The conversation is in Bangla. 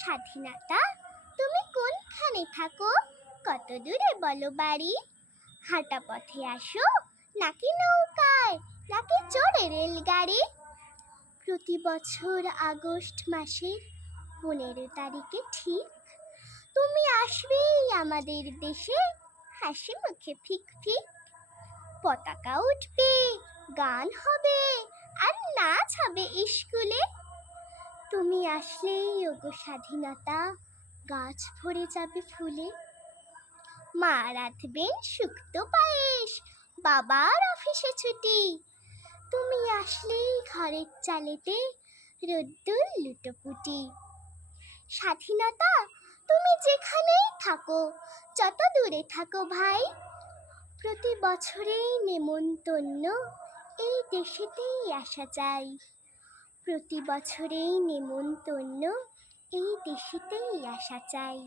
স্বাধীনতা, তুমি কোনখানে থাকো? কত দূরে বলো বাড়ি? হাঁটা পথে আসো নাকি নৌকায়, নাকি চড়ে রেলগাড়ি? প্রতি বছর আগস্ট মাসের 15 তারিখে ঠিক তুমি আসবেই আমাদের দেশে, হাসি মুখে ফিক ফিক। পতাকা উঠবে, গান হবে, আর নাচ হবে স্কুলে। তুমি আসলেই ওগো স্বাধীনতা, গাছ ভরে যাবে ফুলে। মা রাঁধবেন শুক্তো পায়েস, বাবার অফিসে ছুটি। তুমি আসলেই ঘরের চালেতে রোদ্দুর লুটোপুটি। স্বাধীনতা, তুমি যেখানেই থাকো, যত দূরে থাকো ভাই, প্রতি বছরেই নেমন্তন্ন এই দেশেতেই আসা যায়। প্রতি বছরেই নেমন্তন্ন এই দেশেতেই আসা চাই।